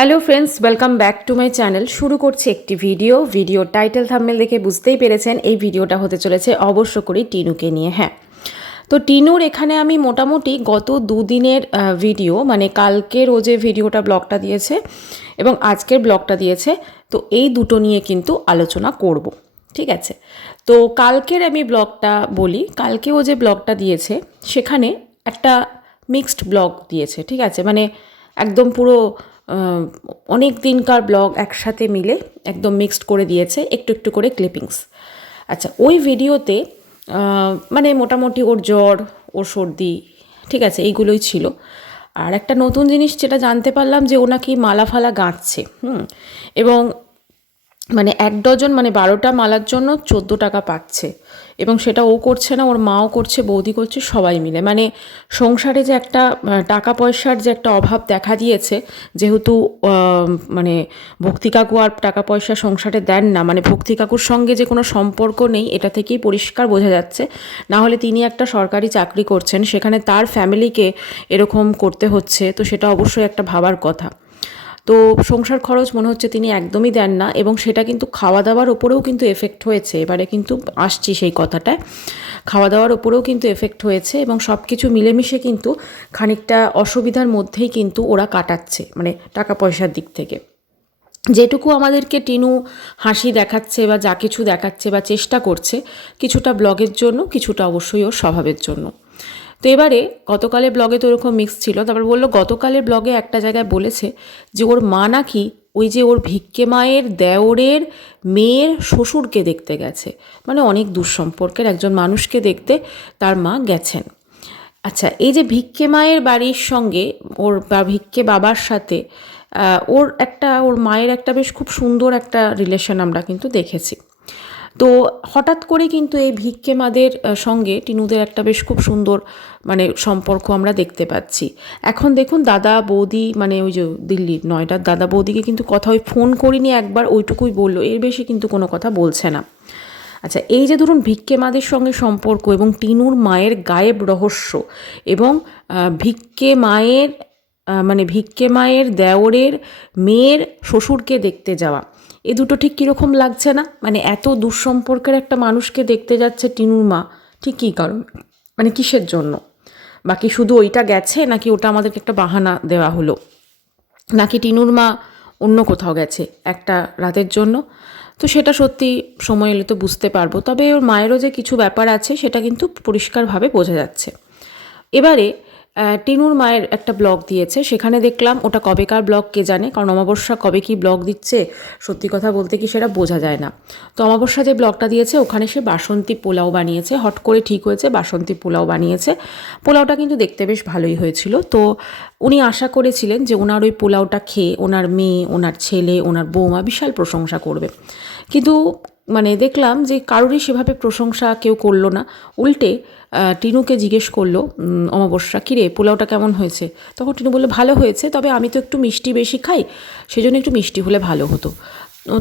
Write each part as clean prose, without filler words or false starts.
Hello friends, welcome back to my channel. শুরু করছি একটি ভিডিও টাইটেল থাম্বনেল দেখে বুঝতেই পেরেছেন এই ভিডিওটা হতে চলেছে অবশ্য করেই টিনুকে নিয়ে। হ্যাঁ, তো টিনুর এখানে আমি মোটামুটি গত দুদিনের ভিডিও, মানে কালকের ও যে ভিডিওটা ব্লগটা দিয়েছে এবং আজকের ব্লগটা দিয়েছে, তো এই দুটো নিয়ে কিন্তু আলোচনা করব। ঠিক আছে, তো কালকের আমি ব্লগটা বলি। কালকে ও যে ব্লগটা দিয়েছে সেখানে একটা মিক্সড ব্লগ দিয়েছে। ঠিক আছে, মানে একদম পুরো অনেক দিনকার ব্লগ একসাথে মিলে একদম মিক্সড করে দিয়েছে, একটু একটু করে ক্লিপিংস। আচ্ছা, ওই ভিডিওতে মানে মোটামুটি ওর জ্বর, ওর সর্দি, ঠিক আছে, এইগুলোই ছিল। আর একটা নতুন জিনিস যেটা জানতে পারলাম যে ও নাকি মালা ফালা গাঁথছে, এবং মানে ১ ডজন, মানে ১২টা মালার জন্য ১৪ টাকা পাচ্ছে। এবং সেটা ও করছে না, ওর মাও করছে, বৌদি করছে, সবাই মিলে। মানে সংসারে যে একটা টাকা পয়সার যে একটা অভাব দেখা দিয়েছে, যেহেতু মানে ভক্তি কাকু আর টাকা পয়সা সংসারে দেন না, মানে ভক্তি কাকুর সঙ্গে যে কোনো সম্পর্ক নেই এটা থেকেই পরিষ্কার বোঝা যাচ্ছে। না হলে তিনি একটা সরকারি চাকরি করছেন, সেখানে তার ফ্যামিলিকে এরকম করতে হচ্ছে, তো সেটা অবশ্যই একটা ভাবার কথা। তো সংসার খরচ মনে হচ্ছে তিনি একদমই দেন না, এবং সেটা কিন্তু খাওয়া দাওয়ার ওপরেও কিন্তু এফেক্ট হয়েছে। এবারে কিন্তু আসছি সেই কথাটায়, খাওয়া দাওয়ার ওপরেও কিন্তু এফেক্ট হয়েছে, এবং সব কিছু মিলেমিশে কিন্তু খানিকটা অসুবিধার মধ্যেই কিন্তু ওরা কাটাচ্ছে, মানে টাকা পয়সার দিক থেকে। যেটুকু আমাদেরকে টিনু হাসি দেখাচ্ছে বা যা কিছু দেখাচ্ছে বা চেষ্টা করছে, কিছুটা ব্লগের জন্য, কিছুটা অবশ্যই ওর স্বভাবের জন্য। তো এবারে গতকালের ব্লগে তো এরকম মিক্স ছিল, তারপর বললো গতকালের ব্লগে একটা জায়গায় বলেছে যে ওর মা নাকি ওই যে ওর ভিক্ষে মায়ের দেওরের মেয়ের শ্বশুরকে দেখতে গেছে, মানে অনেক দুঃসম্পর্কের একজন মানুষকে দেখতে তার মা গেছেন। আচ্ছা, এই যে ভিক্ষে মায়ের বাড়ির সঙ্গে ওর বা ভিক্ষে বাবার সাথে ওর মায়ের একটা বেশ খুব সুন্দর একটা রিলেশন আমরা কিন্তু দেখেছি। তো হঠাৎ করে কিন্তু এই ভিক্ষে মাদের সঙ্গে টিনুদের একটা বেশ খুব সুন্দর মানে সম্পর্ক আমরা দেখতে পাচ্ছি। এখন দেখুন দাদা বৌদি, মানে ওই যে দিল্লির নয়ডার দাদা বৌদিকে কিন্তু কথা ওই ফোন করিনি একবার, ওইটুকুই বললো, এর বেশি কিন্তু কোনো কথা বলছে না। আচ্ছা, এই যে ধরুন ভিক্ষে মাদের সঙ্গে সম্পর্ক এবং টিনুর মায়ের গায়েব রহস্য, এবং ভিক্ষে মায়ের মানে ভিক্ষে মায়ের দেওরের মেয়ের শ্বশুরকে দেখতে যাওয়া, এ দুটো ঠিক কীরকম লাগছে না? মানে এত দুঃসম্পর্কের একটা মানুষকে দেখতে যাচ্ছে টিনুর মা, ঠিক কী কারণ, মানে কিসের জন্য? বাকি শুধু ওইটা গেছে, নাকি ওটা আমাদেরকে একটা বাহানা দেওয়া হলো, নাকি টিনুর মা অন্য কোথাও গেছে একটা রাতের জন্য? তো সেটা সত্যি সময় এলে তো বুঝতে পারবো। তবে ওর মায়েরও যে কিছু ব্যাপার আছে সেটা কিন্তু পরিষ্কারভাবে বোঝা যাচ্ছে। এবারে টিনুর মায়ের একটা ব্লগ দিয়েছে, সেখানে দেখলাম, ওটা কবেকার ব্লগ কে জানে, কারণ অমাবস্যা কবে কি ব্লগ দিচ্ছে সত্যি কথা বলতে কি সেটা বোঝা যায় না। তো অমাবস্যা যে ব্লগটা দিয়েছে ওখানে সে বাসন্তী পোলাও বানিয়েছে, হট করে ঠিক হয়েছে বাসন্তী পোলাও বানিয়েছে। পোলাওটা কিন্তু দেখতে বেশ ভালোই হয়েছিল। তো উনি আশা করেছিলেন যে ওনার ওই পোলাওটা খেয়ে ওনার মেয়ে, ওনার ছেলে, ওনার বৌমা বিশাল প্রশংসা করবে, কিন্তু মানে দেখলাম যে কারোরই সেভাবে প্রশংসা কেউ করলো না। উল্টে টিনুকে জিজ্ঞেস করলো অমাবস্যা, কিরে পোলাওটা কেমন হয়েছে? তখন টিনু বললো ভালো হয়েছে, তবে আমি তো একটু মিষ্টি বেশি খাই, সেজন্য একটু মিষ্টি হলে ভালো হতো।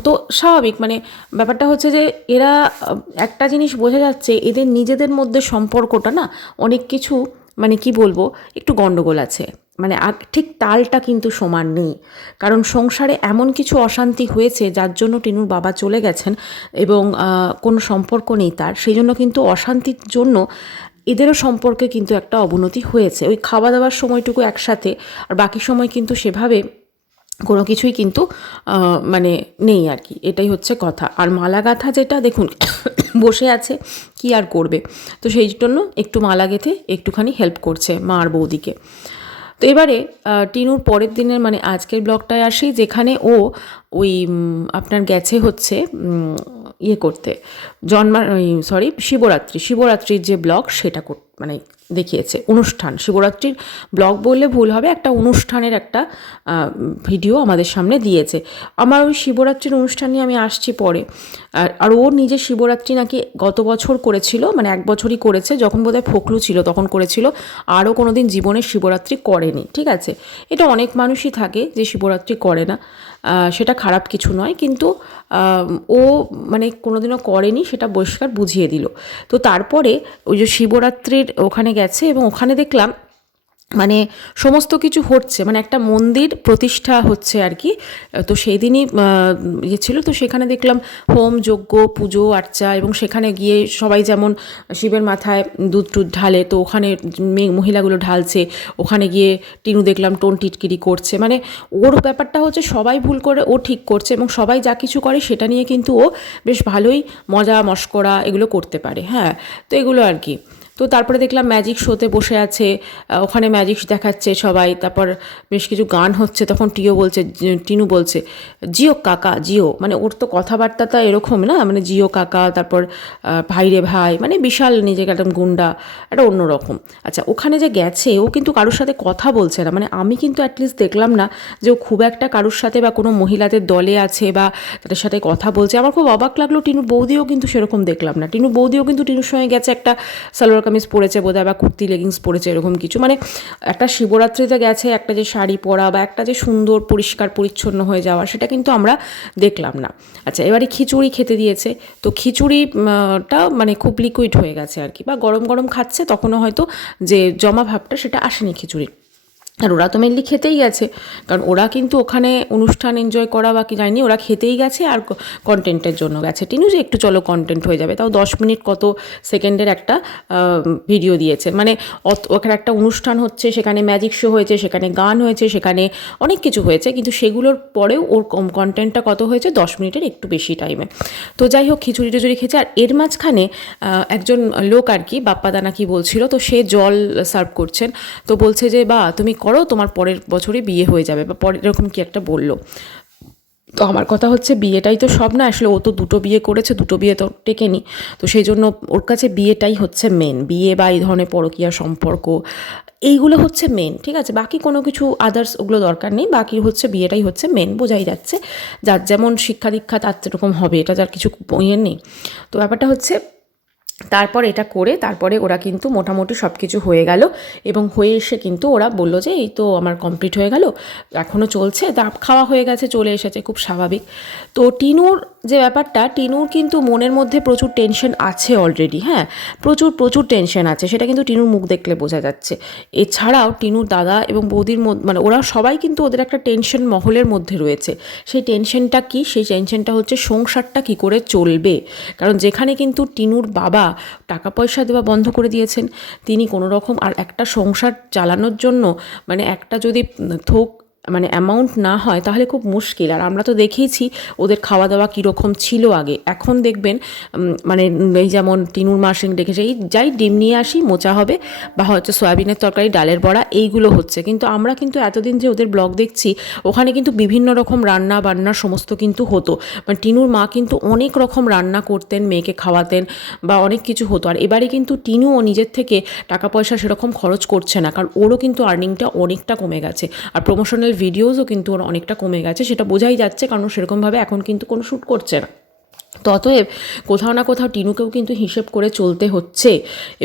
তো স্বাভাবিক, মানে ব্যাপারটা হচ্ছে যে এরা একটা জিনিস বোঝা যাচ্ছে, এদের নিজেদের মধ্যে সম্পর্কটা না অনেক কিছু, মানে কি বলবো, একটু গণ্ডগোল আছে, মানে ঠিক তালটা কিন্তু সমান নেই। কারণ সংসারে এমন কিছু অশান্তি হয়েছে যার জন্য টিনুর বাবা চলে গেছেন, এবং কোনো সম্পর্ক নেই তার, সেই জন্য কিন্তু অশান্তির জন্য এদেরও সম্পর্কে কিন্তু একটা অবনতি হয়েছে। ওই খাওয়া দাওয়ার সময়টুকু একসাথে, আর বাকি সময় কিন্তু সেভাবে কোনো কিছুই কিন্তু মানে নেই আর কি, এটাই হচ্ছে কথা। আর মালা গাঁথা যেটা দেখুন বসে আছে, কি আর করবে, তো সেই জন্য একটু মালা গেঁথে একটুখানি হেল্প করছে মা আর বৌদিকে। তো এবারে টিনুর পরের দিনের, মানে আজকের ব্লগটায় আসি, যেখানে ও ওই আপনার গেছে হচ্ছে ইয়ে করতে, শিবরাত্রির যে ব্লগ সেটা মানে দেখিয়েছে, অনুষ্ঠান, শিবরাত্রির ব্লগ বললে ভুল হবে, একটা অনুষ্ঠানের একটা ভিডিও আমাদের সামনে দিয়েছে। আমার ওই শিবরাত্রির অনুষ্ঠান নিয়ে আমি আসছি পরে। আর ও নিজে শিবরাত্রি নাকি গত বছর করেছিল, মানে 1 বছরই করেছে, যখন বোধহয় ফোকলু ছিল তখন করেছিল, আরও কোনো দিন জীবনে শিবরাত্রি করেনি। ঠিক আছে, এটা অনেক মানুষই থাকে যে শিবরাত্রি করে না, সেটা খারাপ কিছু নয়, কিন্তু ও মানে কোনোদিনও করেনি, সেটা পরিষ্কার বুঝিয়ে দিল। তো তারপরে ওই যে শিবরাত্রির ওখানে গেছে, এবং ওখানে দেখলাম মানে সমস্ত কিছু হচ্ছে, মানে একটা মন্দির প্রতিষ্ঠা হচ্ছে আর কি। তো সেই দিনই ইয়ে ছিল, তো সেখানে দেখলাম হোম যজ্ঞ পুজো আর্চা, এবং সেখানে গিয়ে সবাই যেমন শিবের মাথায় দুধ টুধ ঢালে, তো ওখানে মহিলাগুলো ঢালছে, ওখানে গিয়ে টিনু দেখলাম টোন টিটকিরি করছে। মানে ওর ব্যাপারটা হচ্ছে সবাই ভুল করে ও ঠিক করছে, এবং সবাই যা কিছু করে সেটা নিয়ে কিন্তু ও বেশ ভালোই মজা মশকরা এগুলো করতে পারে। হ্যাঁ, তো এগুলো আর কি। তো তারপরে দেখলাম ম্যাজিক শোতে বসে আছে, ওখানে ম্যাজিক দেখাচ্ছে সবাই, তারপর বেশ কিছু গান হচ্ছে। তখন টিনু বলছে জিও কাকা জিও, মানে ওর তো কথাবার্তাটা এরকম না, মানে জিও কাকা, তারপর ভাই রে ভাই, মানে বিশাল নিজেকে একদম গুন্ডা, একটা অন্যরকম। আচ্ছা, ওখানে যে গেছে ও কিন্তু কারোর সাথে কথা বলছে না, মানে আমি কিন্তু অ্যাটলিস্ট দেখলাম না যে ও খুব একটা কারোর সাথে বা কোনো মহিলাদের দলে আছে বা তাদের সাথে কথা বলছে। আমার খুব অবাক লাগলো, টিনু বৌদিও কিন্তু সেরকম দেখলাম না। টিনু বৌদিও কিন্তু টিনুর সঙ্গে গেছে, একটা সালোয়ার কামিজ পরেছে বোধহয় বা কুর্তি লেগিংস পরেছে এরকম কিছু। মানে একটা শিবরাত্রিতে গেছে একটা যে শাড়ি পরা বা একটা যে সুন্দর পরিষ্কার পরিচ্ছন্ন হয়ে যাওয়া, সেটা কিন্তু আমরা দেখলাম না। আচ্ছা, এবারে খিচুড়ি খেতে দিয়েছে, তো খিচুড়িটা মানে খুব লিকুইড হয়ে গেছে আর কি, বা গরম গরম খাচ্ছে, তখনও হয়তো যে জমা ভাবটা সেটা আসেনি খিচুড়ির। আর ওরা তো মেনলি খেতেই গেছে, কারণ ওরা কিন্তু ওখানে অনুষ্ঠান এনজয় করা বা কি জানি, ওরা খেতেই গেছে আর কন্টেন্টের জন্য গেছে। টিনু যে একটু চলো কন্টেন্ট হয়ে যাবে, তাও 10 মিনিট কত সেকেন্ডের একটা ভিডিও দিয়েছে। মানে ওখানে একটা অনুষ্ঠান হচ্ছে, সেখানে ম্যাজিক শো হয়েছে, সেখানে গান হয়েছে, সেখানে অনেক কিছু হয়েছে, কিন্তু সেগুলোর পরেও ওর কন্টেন্টটা কত হয়েছে, 10 মিনিটের একটু বেশি টাইমে। তো যাই হোক, খিচুড়ি টিচুড়ি খেয়েছে। আর এর মাঝখানে একজন লোক আর কি, বাপ্পাদানা কি বলছিল, তো সে জল সার্ভ করছেন, তো বলছে যে বা তুমি করো, তোমার পরের বছরই বিয়ে হয়ে যাবে, বা পরে এরকম কি একটা বললো। তো আমার কথা হচ্ছে বিয়েটাই তো সব না, আসলে ও তো দুটো বিয়ে করেছে, দুটো বিয়ে তো টেকেনি, তো সেই জন্য ওর কাছে বিয়েটাই হচ্ছে মেন। বিয়ে বা এই ধরনের পরকীয়া সম্পর্ক এইগুলো হচ্ছে মেন, ঠিক আছে, বাকি কোনো কিছু আদার্স ওগুলো দরকার নেই, বাকি হচ্ছে বিয়েটাই হচ্ছে মেন, বোঝাই যাচ্ছে। যার যেমন শিক্ষা দীক্ষা তার সেরকম হবে, এটা যার কিছু ইয়ে নেই। তো ব্যাপারটা হচ্ছে তারপর এটা করে তারপরে ওরা কিন্তু মোটামুটি সব কিছু হয়ে গেল, এবং হয়ে এসে কিন্তু ওরা বললো যে এই তো আমার কমপ্লিট হয়ে গেল, এখনও চলছে, তা খাওয়া হয়ে গেছে, চলে এসেছে, খুব স্বাভাবিক। তো টিনুর যে ব্যাপারটা, টিনুর কিন্তু মনের মধ্যে প্রচুর টেনশন আছে অলরেডি। হ্যাঁ, প্রচুর প্রচুর টেনশন আছে, সেটা কিন্তু টিনুর মুখ দেখলে বোঝা যাচ্ছে। এছাড়াও টিনুর দাদা এবং বৌদির মধ্যে, মানে ওরা সবাই কিন্তু ওদের একটা টেনশন মহলের মধ্যে রয়েছে। সেই টেনশনটা কি? সেই টেনশনটা হচ্ছে সংসারটা কি করে চলবে। কারণ যেখানে কিন্তু টিনুর বাবা টাকা পয়সা দেওয়া বন্ধ করে দিয়েছেন, তিনি কোনো রকম আর একটা সংসার চালানোর জন্য, মানে একটা যদি থোক মানে অ্যামাউন্ট না হয় তাহলে খুব মুশকিল। আর আমরা তো দেখেইছি ওদের খাওয়া দাওয়া কীরকম ছিল আগে, এখন দেখবেন মানে এই যেমন টিনুর মা সিং দেখেছে, এই যাই ডিম নিয়ে আসি মোচা হবে, বা হয়তো সয়াবিনের তরকারি ডালের বড়া, এইগুলো হচ্ছে। কিন্তু আমরা কিন্তু এতদিন যে ওদের ব্লগ দেখছি, ওখানে কিন্তু বিভিন্ন রকম রান্না বান্না সমস্ত কিন্তু হতো, মানে টিনুর মা কিন্তু অনেক রকম রান্না করতেন, মেয়েকে খাওয়াতেন, বা অনেক কিছু হতো। আর এবারে কিন্তু টিনুও নিজের থেকে টাকা পয়সা সেরকম খরচ করছে না, কারণ ওরও কিন্তু আর্নিংটা অনেকটা কমে গেছে, আর প্রমোশনাল ভিডিওসও কিন্তু ওর অনেকটা কমে গেছে, সেটা বোঝাই যাচ্ছে, কারণ সেরকমভাবে এখন কিন্তু কোনো শ্যুট করছে না। তো অতএব কোথাও না কোথাও টিনুকেও কিন্তু হিসেব করে চলতে হচ্ছে,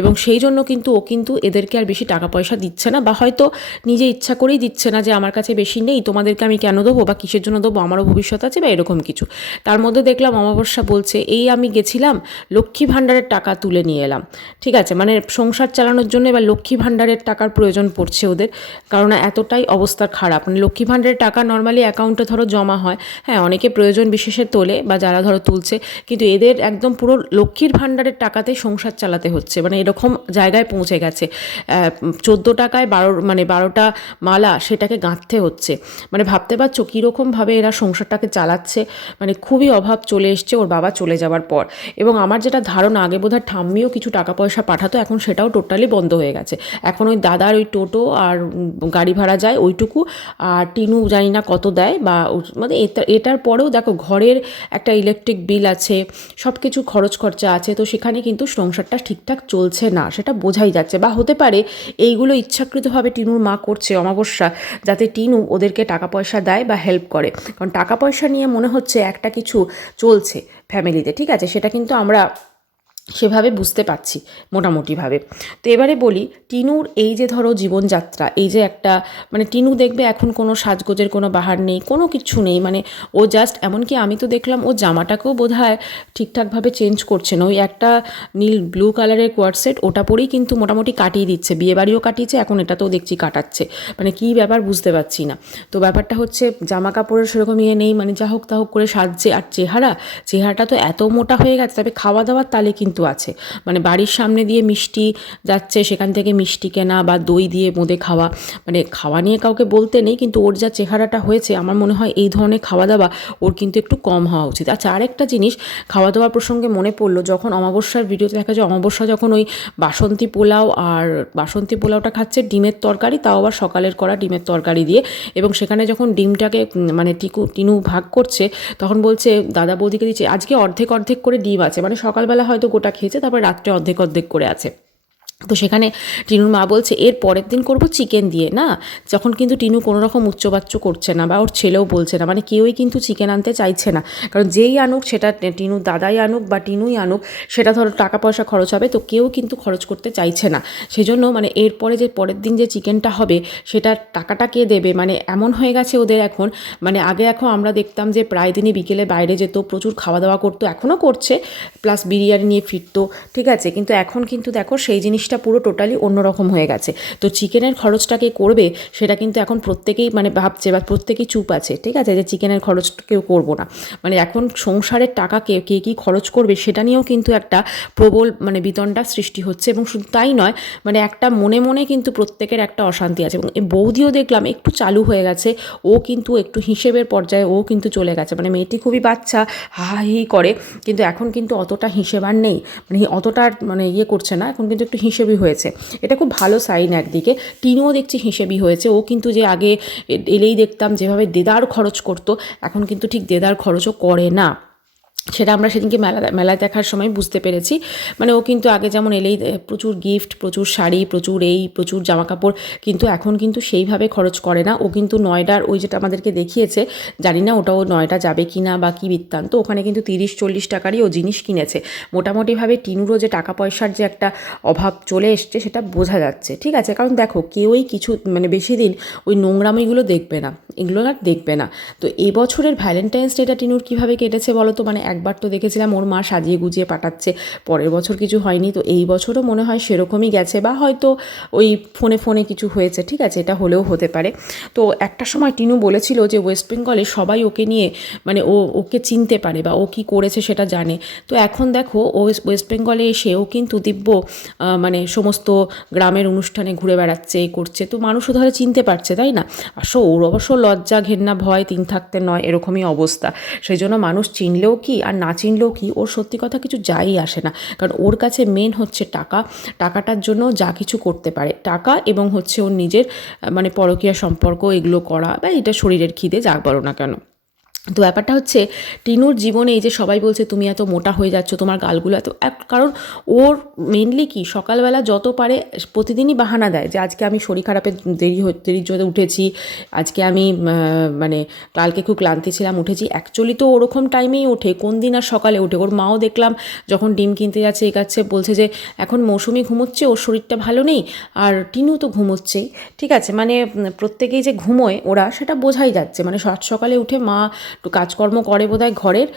এবং সেই জন্য কিন্তু ও কিন্তু এদেরকে আর বেশি টাকা পয়সা দিচ্ছে না, বা হয়তো নিজে ইচ্ছা করেই দিচ্ছে না যে আমার কাছে বেশি নেই, তোমাদেরকে আমি কেন দেবো বা কিসের জন্য দেবো, আমারও ভবিষ্যৎ আছে বা এরকম কিছু। তার মধ্যে দেখলাম অমাবস্যা বলছে এই আমি গেছিলাম লক্ষ্মী ভাণ্ডারের টাকা তুলে নিয়ে এলাম, ঠিক আছে, মানে সংসার চালানোর জন্য এবার লক্ষ্মী ভাণ্ডারের টাকার প্রয়োজন পড়ছে ওদের, কারণ এতটাই অবস্থা খারাপ। মানে লক্ষ্মী ভাণ্ডারের টাকা নর্মালি অ্যাকাউন্টে ধরো জমা হয়, হ্যাঁ অনেকে প্রয়োজন বিশেষে তোলে বা যারা ধরো তুলছে, কিন্তু এদের একদম পুরো লক্ষ্মীর ভাণ্ডারের টাকাতে সংসার চালাতে হচ্ছে, মানে এরকম জায়গায় পৌঁছে গেছে। 14 টাকায় 12টা মালা সেটাকে গাঁথতে হচ্ছে, মানে ভাবতে পারছো কীরকমভাবে এরা সংসারটাকে চালাচ্ছে। মানে খুবই অভাব চলে এসছে ওর বাবা চলে যাওয়ার পর। এবং আমার যেটা ধারণা, আগে বোধহয় ঠাম্মিও কিছু টাকা পয়সা পাঠাতো, এখন সেটাও টোটালি বন্ধ হয়ে গেছে। এখন ওই দাদার ওই টোটো আর গাড়ি ভাড়া যায় ওইটুকু, আর টিনু জানি না কত দেয়, বা মানে এটার পরেও দেখো ঘরের একটা ইলেকট্রিক বিল আছে, সব কিছু খরচ খরচা আছে, তো সেখানে কিন্তু সংসারটা ঠিকঠাক চলছে না, সেটা বোঝাই যাচ্ছে। বা হতে পারে এইগুলো ইচ্ছাকৃতভাবে টিনুর মা করছে অমাবস্যা, যাতে টিনু ওদেরকে টাকা পয়সা দেয় বা হেল্প করে, কারণ টাকা পয়সা নিয়ে মনে হচ্ছে একটা কিছু চলছে ফ্যামিলিতে, ঠিক আছে, সেটা কিন্তু আমরা সেভাবে বুঝতে পারছি মোটামুটিভাবে। তো এবারে বলি টিনুর এই যে ধরো জীবনযাত্রা, এই যে একটা মানে টিনু দেখবে এখন কোনো সাজগোজের কোনো বাহার নেই, কোনো কিচ্ছু নেই, মানে ও জাস্ট এমনকি আমি তো দেখলাম ও জামাটাকেও বোধহয় ঠিকঠাকভাবে চেঞ্জ করছে না, ওই একটা নীল ব্লু কালারের কোয়ার্ডসেট ওটা পরেই কিন্তু মোটামুটি কাটিয়ে দিচ্ছে, বিয়েবাড়িও কাটিয়েছে, এখন এটাতেও দেখছি কাটাচ্ছে, মানে কী ব্যাপার বুঝতে পারছি না। তো ব্যাপারটা হচ্ছে জামা কাপড়ের সেরকম ইয়ে নেই, মানে যা হোক তা হোক করে সাজছে, আর চেহারাটা তো এত মোটা হয়ে গেছে, তবে খাওয়া দাওয়ার তালে কিন্তু আছে, মানে বাড়ির সামনে দিয়ে মিষ্টি যাচ্ছে, সেখান থেকে মিষ্টি কেনা বা দই দিয়ে বোঁদে খাওয়া, মানে খাওয়া নিয়ে কাউকে বলতে নেই, কিন্তু ওর যা চেহারাটা হয়েছে আমার মনে হয় এই ধরনের খাওয়া দাওয়া ওর কিন্তু একটু কম হওয়া উচিত। আচ্ছা, আরেকটা জিনিস খাওয়া দাওয়ার প্রসঙ্গে মনে পড়লো, যখন অমাবস্যার ভিডিওতে দেখা যায় অমাবস্যা যখন ওই বাসন্তী পোলাওটা খাচ্ছে ডিমের তরকারি, তাও আবার সকালের করা ডিমের তরকারি দিয়ে, এবং সেখানে যখন ডিমটাকে মানে টিনু ভাগ করছে তখন বলছে দাদা বৌদিকে দিচ্ছে আজকে অর্ধেক অর্ধেক করে ডিম আছে, মানে সকালবেলা হয়তো গোটা খেয়েছে, তারপর রাত্রে অর্ধেক অর্ধেক করে আছে। তো সেখানে টিনুর মা বলছে এর পরের দিন করব চিকেন দিয়ে, না যখন কিন্তু টিনু কোনো রকম উচ্চবাচ্য করছে না, বা ওর ছেলেও বলছে না, মানে কেউই কিন্তু চিকেন আনতে চাইছে না, কারণ যেই আনুক সেটা টিনুর দাদাই আনুক বা টিনুই আনুক, সেটা ধরো টাকা পয়সা খরচ হবে, তো কেউ কিন্তু খরচ করতে চাইছে না। সেই জন্য মানে এরপরে যে পরের দিন যে চিকেনটা হবে সেটার টাকাটা কে দেবে, মানে এমন হয়ে গেছে ওদের এখন, মানে আগে এখন আমরা দেখতাম যে প্রায় দিনই বিকেলে বাইরে যেত, প্রচুর খাওয়া দাওয়া করতো, এখনও করছে, প্লাস বিরিয়ানি নিয়ে ফিরতো, ঠিক আছে, কিন্তু এখন কিন্তু দেখো সেই জিনিসটা পুরো টোটালি অন্যরকম হয়ে গেছে। তো চিকেনের খরচটাকে করবে সেটা কিন্তু এখন প্রত্যেকেই মানে ভাবছে, বা প্রত্যেকেই চুপ আছে, ঠিক আছে, যে চিকেনের খরচ কেউ করবো না, মানে এখন সংসারের টাকা কে কে কী খরচ করবে সেটা নিয়েও কিন্তু একটা প্রবল মানে বিতণ্ডা সৃষ্টি হচ্ছে, এবং শুধু তাই নয়, মানে একটা মনে মনে কিন্তু প্রত্যেকের একটা অশান্তি আছে, এবং এই বৌদিও দেখলাম একটু চালু হয়ে গেছে, ও কিন্তু একটু হিসেবের পর্যায়ে ও কিন্তু চলে গেছে, মানে মেয়েটি খুবই বাচ্চা, হা হি করে, কিন্তু এখন কিন্তু অতটা হিসেব আর নেই, মানে অতটা মানে ইয়ে করছে না, এখন কিন্তু একটু হিসেবই হয়েছে, এটা খুব ভালো সাইন একদিকে। টিনুও দেখছি হিসেবই হয়েছে, ও কিন্তু যে আগে এলেই দেখতাম যেভাবে দেদার খরচ করতো, এখন কিন্তু ঠিক দেদার খরচও করে না, সেটা আমরা সেদিনকে মেলায় দেখার সময় বুঝতে পেরেছি, মানে ও কিন্তু আগে যেমন এলেই প্রচুর গিফট, প্রচুর শাড়ি, প্রচুর জামাকাপড়, কিন্তু এখন কিন্তু সেইভাবে খরচ করে না, ও কিন্তু নয়ডার ওই যেটা আমাদেরকে দেখিয়েছে, জানি না ওটাও নয়ডা যাবে কি না বা কী বৃত্তান্ত, ওখানে কিন্তু 30-40 টাকারই ও জিনিস কিনেছে, মোটামুটিভাবে টিনুরও যে টাকা পয়সার যে একটা অভাব চলে এসছে সেটা বোঝা যাচ্ছে, ঠিক আছে, কারণ দেখো কেউই কিছু মানে বেশি দিন ওই নোংরামিগুলো দেখবে না, এগুলো আর দেখবে না। তো এবছরের ভ্যালেন্টাইন্স ডেটা টিনুর কীভাবে কেটেছে বলো তো, মানে একবার তো দেখেছিলাম ওর মা সাজিয়ে গুজিয়ে পাঠাচ্ছে, পরের বছর কিছু হয়নি, তো এই বছরও মনে হয় সেরকমই গেছে, বা হয়তো ওই ফোনে ফোনে কিছু হয়েছে, ঠিক আছে, এটা হলেও হতে পারে। তো একটা সময় টিনু বলেছিল যে ওয়েস্ট বেঙ্গলে সবাই ওকে নিয়ে মানে ওকে চিনতে পারে বা ও কী করেছে সেটা জানে, তো এখন দেখো ও ওয়েস্ট বেঙ্গলে এসে ও কিন্তু দিব্য মানে সমস্ত গ্রামের অনুষ্ঠানে ঘুরে বেড়াচ্ছে, করছে, তো মানুষও ধরে চিনতে পারছে, তাই না? ওর অবশ্য লজ্জা ঘেন্না ভয় তিন থাকতে নয়, এরকমই অবস্থা, সেই জন্য মানুষ চিনলেও কি আর না চিনলেও কি ওর সত্যি কথা কিছু যাই আসে না, কারণ ওর কাছে মেন হচ্ছে টাকাটার জন্য যা কিছু করতে পারে, টাকা এবং হচ্ছে ওর নিজের মানে পরকীয়া সম্পর্ক এগুলো করা, বা এটা শরীরের খিদে যা বলো না কেন। তো ব্যাপারটা হচ্ছে টিনুর জীবনে এই যে সবাই বলছে তুমি এত মোটা হয়ে যাচ্ছ, তোমার গালগুলো এত, কারণ ওর মেনলি কি সকালবেলা যত পারে প্রতিদিনই বাহানা দেয় যে আজকে আমি শরীর খারাপের দেরির জন্য উঠেছি, আজকে আমি মানে কালকে খুব ক্লান্তি ছিলাম উঠেছি, অ্যাকচুয়ালি তো ওরকম টাইমেই ওঠে, কোন দিন আর সকালে ওঠে, ওর মাও দেখলাম যখন ডিম কিনতে যাচ্ছে এগাচ্ছে বলছে যে এখন মৌসুমি ঘুমোচ্ছে, ওর শরীরটা ভালো নেই, আর টিনু তো ঘুমোচ্ছেই, ঠিক আছে, মানে প্রত্যেকেই যে ঘুমোয় ওরা সেটা বোঝাই যাচ্ছে, মানে সকালে উঠে মা একটু কাজকর্ম করে বোধহয় ঘরের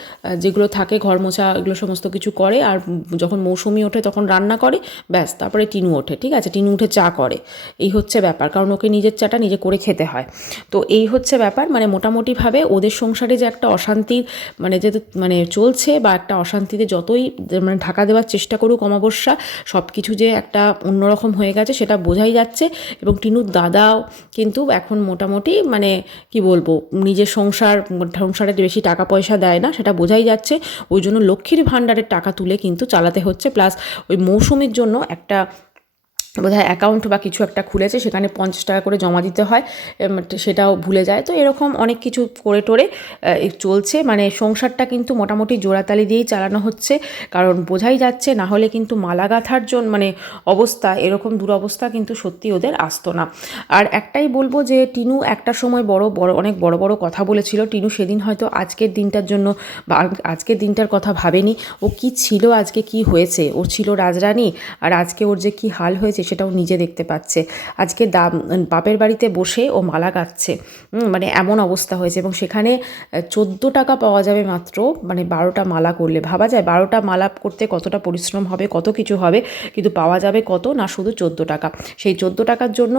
যেগুলো থাকে ঘর মোছা এগুলো সমস্ত কিছু করে, আর যখন মৌসুমি ওঠে তখন রান্না করে, ব্যাস তারপরে টিনু ওঠে, ঠিক আছে, টিনু উঠে চা করে, এই হচ্ছে ব্যাপার, কারণ ওকে নিজের চাটা নিজে করে খেতে হয়। তো এই হচ্ছে ব্যাপার, মানে মোটামুটিভাবে ওদের সংসারে যে একটা অশান্তির মানে যে মানে চলছে, বা একটা অশান্তিতে যতই মানে ঢাকা দেওয়ার চেষ্টা করুক অমাবস্যা, সব কিছু যে একটা অন্যরকম হয়ে গেছে সেটা বোঝাই যাচ্ছে, এবং টিনুর দাদাও কিন্তু এখন মোটামুটি মানে কি বলবো নিজের সংসারে বেশি টাকা পয়সা দেয় না, সেটা বোঝাই যাচ্ছে, ওই জন্য লক্ষ্মীর ভাণ্ডারের টাকা তুলে কিন্তু চালাতে হচ্ছে, প্লাস ওই মৌসুমির জন্য একটা বোধহয় অ্যাকাউন্ট বা কিছু একটা খুলেছে, সেখানে 50 টাকা করে জমা দিতে হয়, সেটাও ভুলে যায়। তো এরকম অনেক কিছু করে টোরে চলছে, মানে সংসারটা কিন্তু মোটামুটি জোড়াতালি দিয়েই চালানো হচ্ছে, কারণ বোঝাই যাচ্ছে না হলে কিন্তু মালা গাঁথার জন্য মানে অবস্থা, এরকম দুরবস্থা কিন্তু সত্যি ওদের আসতো না। আর একটাই বলবো যে টিনু একটা সময় অনেক বড় বড় কথা বলেছিল। টিনু সেদিন হয়তো আজকের দিনটার জন্য বা আজকের দিনটার কথা ভাবেনি। ও কি ছিল, আজকে কি হয়েছে, ও ছিল রাজরানী, আর আজকে ওর যে কি হাল হয়েছে সেটাও নিজে দেখতে পাচ্ছে। আজকে বাপের বাড়িতে বসে ও মালা গাঁথছে, মানে এমন অবস্থা হয়েছে, এবং সেখানে 14 টাকা পাওয়া যাবে মাত্র, মানে 12টা মালা করলে। ভাবা যায় 12টা মালা করতে কতটা পরিশ্রম হবে, কত কিছু হবে, কিন্তু পাওয়া যাবে কত না, শুধু 14 টাকা। সেই 14 টাকার জন্য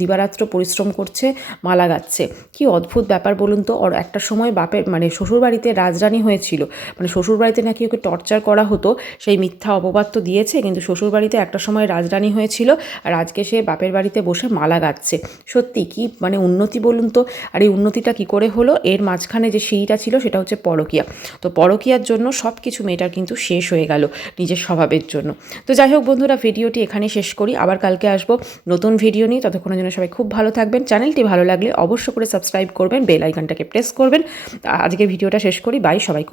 দিবারাত্র পরিশ্রম করছে, মালা গাঁথছে। কি অদ্ভুত ব্যাপার বলুন তো। ওর একটা সময় বাপের মানে শ্বশুরবাড়িতে রাজরানী হয়েছিল, মানে শ্বশুরবাড়িতে নাকি ওকে টর্চার করা হতো, সেই মিথ্যা অপবাদ তো দিয়েছে, কিন্তু শ্বশুরবাড়িতে একটা সময় রাজরানী হয়েছিল, আর আজকে সে বাপের বাড়িতে বসে মালা গাঁথছে। সত্যি কি মানে উন্নতি বলুন তো। আর এই উন্নতিটা কি করে হলো, এর মাঝখানে যে সিঁড়িটা ছিল সেটা হচ্ছে পরকীয়া। তো পরকীয়ার জন্য সব কিছু মেয়েটার কিন্তু শেষ হয়ে গেল নিজের স্বভাবের জন্য। তো যাই হোক বন্ধুরা, ভিডিওটি এখানে শেষ করি, আবার কালকে আসবো নতুন ভিডিও নিয়ে। ততক্ষণের জন্য সবাই খুব ভালো থাকবেন। চ্যানেলটি ভালো লাগলে অবশ্য করে সাবস্ক্রাইব করবেন, বেল আইকনটাকে প্রেস করবেন। আজকে ভিডিওটা শেষ করি, বাই সবাই।